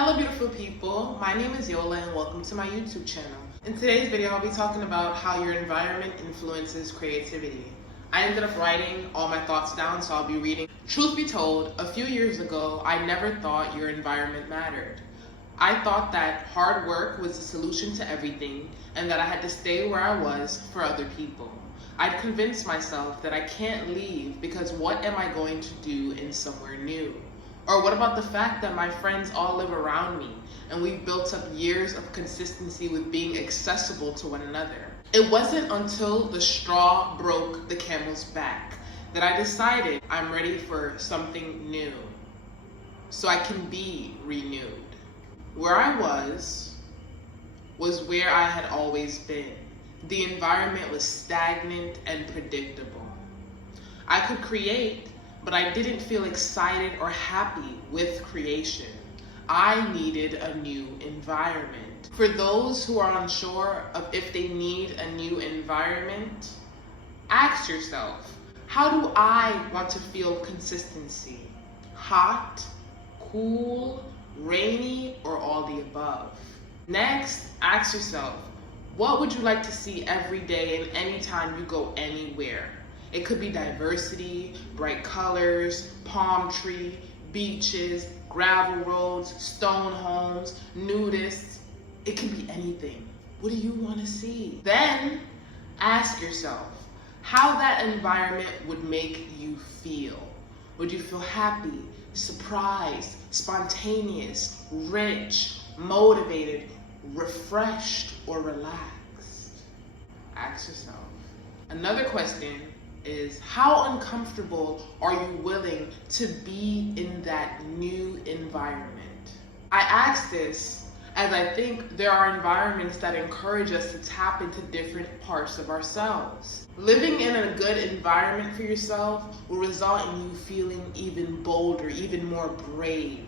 Hello beautiful people, my name is Yola and welcome to my YouTube channel. In today's video I'll be talking about how your environment influences creativity. I ended up writing all my thoughts down, so I'll be reading. Truth be told, a few years ago I never thought your environment mattered. I thought that hard work was the solution to everything and that I had to stay where I was for other people. I'd convinced myself that I can't leave because what am I going to do in somewhere new? Or what about the fact that my friends all live around me and we've built up years of consistency with being accessible to one another? It wasn't until the straw broke the camel's back that I decided I'm ready for something new so I can be renewed. Where I was where I had always been. The environment was stagnant and predictable. I could create, but I didn't feel excited or happy with creation. I needed a new environment. For those who are unsure of if they need a new environment, ask yourself, how do I want to feel consistency? Hot, cool, rainy, or all the above? Next, ask yourself, what would you like to see every day and anytime you go anywhere? It could be diversity, bright colors, palm tree, beaches, gravel roads, stone homes, nudists. It can be anything. What do you want to see? Then ask yourself how that environment would make you feel. Would you feel happy, surprised, spontaneous, rich, motivated, refreshed, or relaxed? Ask yourself. Another question is, how uncomfortable are you willing to be in that new environment? I ask this as I think there are environments that encourage us to tap into different parts of ourselves. Living in a good environment for yourself will result in you feeling even bolder, even more brave.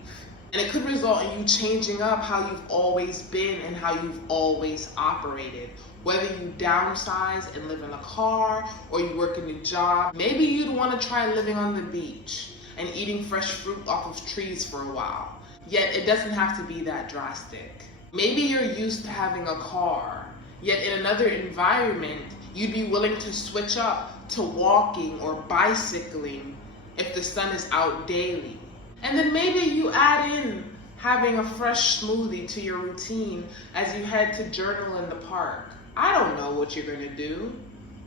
And it could result in you changing up how you've always been and how you've always operated. Whether you downsize and live in a car or you work in a job, maybe you'd want to try living on the beach and eating fresh fruit off of trees for a while. Yet it doesn't have to be that drastic. Maybe you're used to having a car, yet in another environment, you'd be willing to switch up to walking or bicycling if the sun is out daily. And then maybe you add in having a fresh smoothie to your routine as you head to journal in the park. I don't know what you're going to do,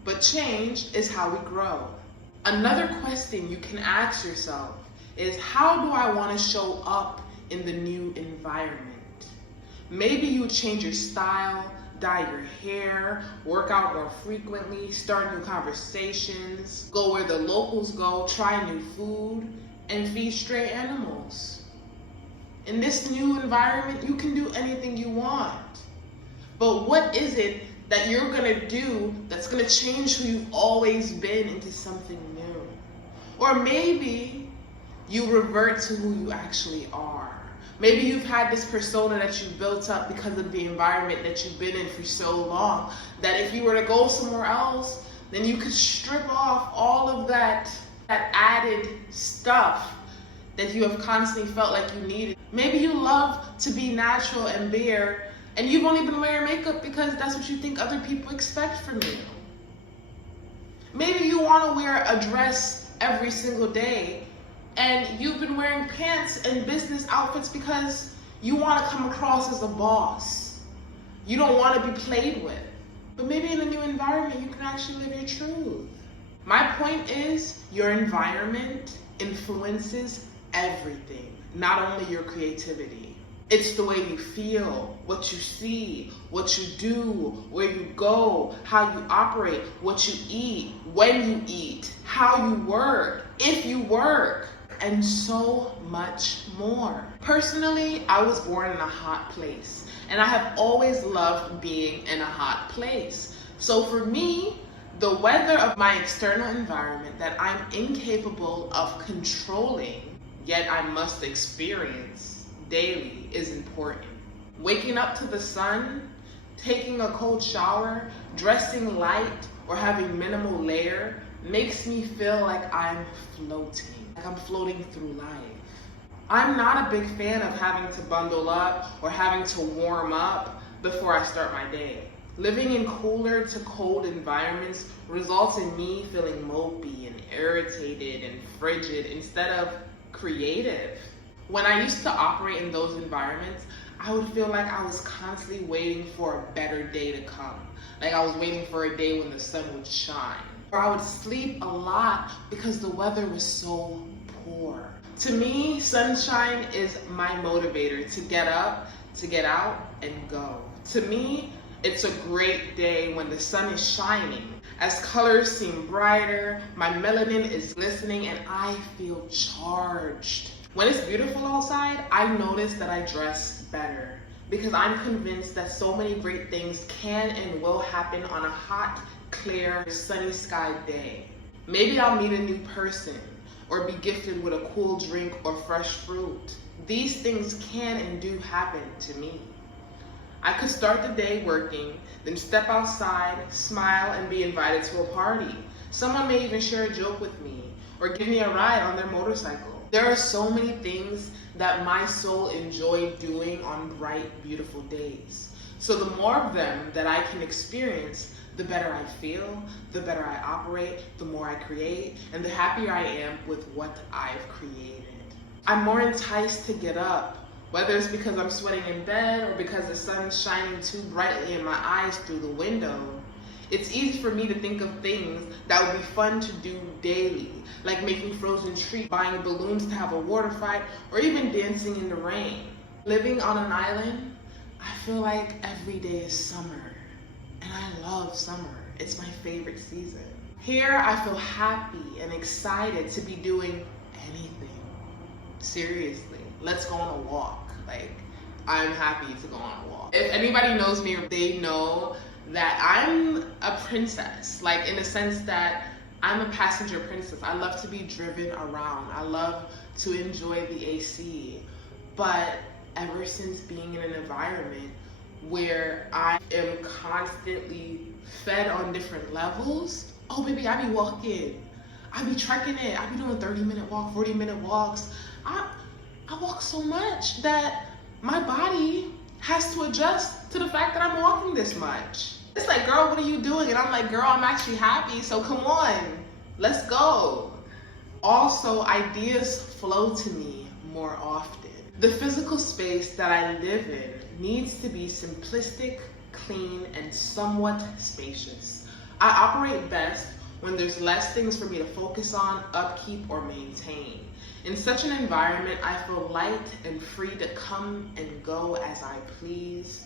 but change is how we grow. Another question you can ask yourself is, how do I want to show up in the new environment? Maybe you change your style, dye your hair, work out more frequently, start new conversations, go where the locals go, try new food, and feed stray animals. In this new environment, you can do anything you want. But what is it that you're gonna do that's gonna change who you've always been into something new? Or maybe you revert to who you actually are. Maybe you've had this persona that you built up because of the environment that you've been in for so long, that if you were to go somewhere else, then you could strip off all of that added stuff that you have constantly felt like you needed. Maybe you love to be natural and bare, and you've only been wearing makeup because that's what you think other people expect from you. Maybe you want to wear a dress every single day, and you've been wearing pants and business outfits because you want to come across as a boss. You don't want to be played with. But maybe in a new environment, you can actually live your truth. My point is, your environment influences everything, not only your creativity. It's the way you feel, what you see, what you do, where you go, how you operate, what you eat, when you eat, how you work, if you work, and so much more. Personally, I was born in a hot place, and I have always loved being in a hot place. So for me, the weather of my external environment that I'm incapable of controlling, yet I must experience daily, is important. Waking up to the sun, taking a cold shower, dressing light, or having minimal layer makes me feel like I'm floating through life. I'm not a big fan of having to bundle up or having to warm up before I start my day. Living in cooler to cold environments results in me feeling mopey and irritated and frigid instead of creative. When I used to operate in those environments, I would feel like I was constantly waiting for a better day to come. Like I was waiting for a day when the sun would shine. Or I would sleep a lot because the weather was so poor. To me, sunshine is my motivator to get up, to get out, and go. To me, it's a great day when the sun is shining. As colors seem brighter, my melanin is glistening, and I feel charged. When it's beautiful outside, I notice that I dress better because I'm convinced that so many great things can and will happen on a hot, clear, sunny sky day. Maybe I'll meet a new person or be gifted with a cool drink or fresh fruit. These things can and do happen to me. I could start the day working, then step outside, smile, and be invited to a party. Someone may even share a joke with me or give me a ride on their motorcycle. There are so many things that my soul enjoys doing on bright, beautiful days. So the more of them that I can experience, the better I feel, the better I operate, the more I create, and the happier I am with what I've created. I'm more enticed to get up, whether it's because I'm sweating in bed or because the sun's shining too brightly in my eyes through the window. It's easy for me to think of things that would be fun to do daily, like making frozen treats, buying balloons to have a water fight, or even dancing in the rain. Living on an island, I feel like every day is summer, and I love summer. It's my favorite season. Here, I feel happy and excited to be doing anything. Seriously, let's go on a walk. Like, I'm happy to go on a walk. If anybody knows me, they know that I'm a princess, like in the sense that I'm a passenger princess. I love to be driven around. I love to enjoy the AC. But ever since being in an environment where I am constantly fed on different levels, oh baby, I be walking. I be trekking it. I be doing 30-minute walk, 40-minute walks. I walk so much that my body has to adjust to the fact that I'm walking this much. It's like, girl, what are you doing? And I'm like, girl, I'm actually happy, so come on, let's go. Also, ideas flow to me more often. The physical space that I live in needs to be simplistic, clean, and somewhat spacious. I operate best when there's less things for me to focus on, upkeep, or maintain. In such an environment, I feel light and free to come and go as I please.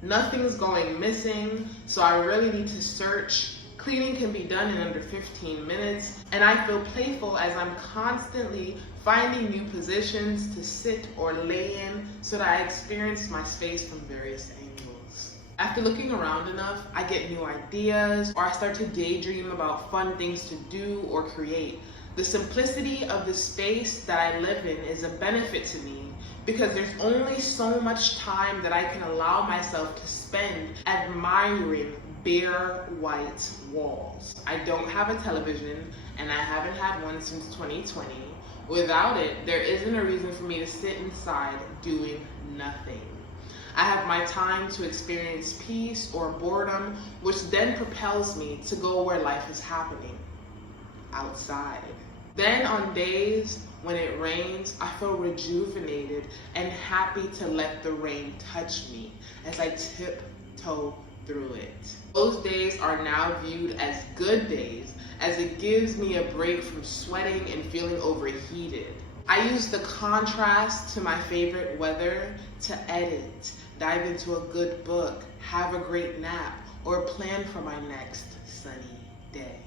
Nothing's going missing, so I really need to search. Cleaning can be done in under 15 minutes, and I feel playful as I'm constantly finding new positions to sit or lay in so that I experience my space from various angles. After looking around enough, I get new ideas, or I start to daydream about fun things to do or create. The simplicity of the space that I live in is a benefit to me because there's only so much time that I can allow myself to spend admiring bare white walls. I don't have a television, and I haven't had one since 2020. Without it, there isn't a reason for me to sit inside doing nothing. I have my time to experience peace or boredom, which then propels me to go where life is happening, outside. Then on days when it rains, I feel rejuvenated and happy to let the rain touch me as I tiptoe through it. Those days are now viewed as good days, as it gives me a break from sweating and feeling overheated. I use the contrast to my favorite weather to edit, dive into a good book, have a great nap, or plan for my next sunny day.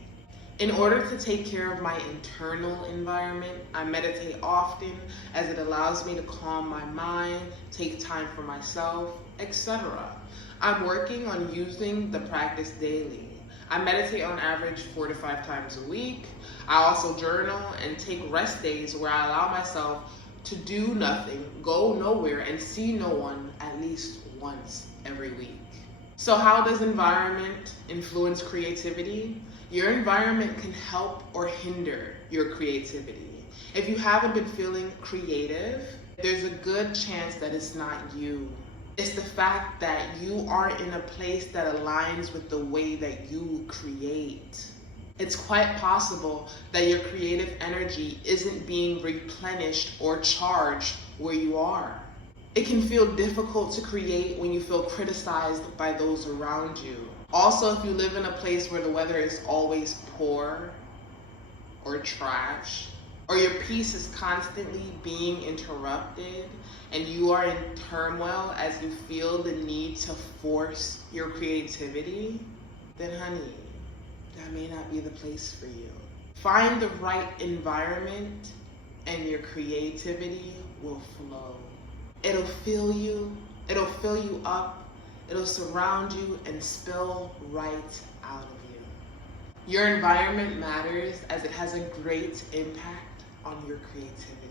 In order to take care of my internal environment, I meditate often as it allows me to calm my mind, take time for myself, etc. I'm working on using the practice daily. I meditate on average 4 to 5 times a week. I also journal and take rest days where I allow myself to do nothing, go nowhere, and see no one at least once every week. So how does environment influence creativity? Your environment can help or hinder your creativity. If you haven't been feeling creative, there's a good chance that it's not you. It's the fact that you are in a place that aligns with the way that you create. It's quite possible that your creative energy isn't being replenished or charged where you are. It can feel difficult to create when you feel criticized by those around you. Also, if you live in a place where the weather is always poor or trash, or your peace is constantly being interrupted and you are in turmoil as you feel the need to force your creativity, then honey, that may not be the place for you. Find the right environment and your creativity will flow. It'll fill you up, it'll surround you and spill right out of you. Your environment matters as it has a great impact on your creativity.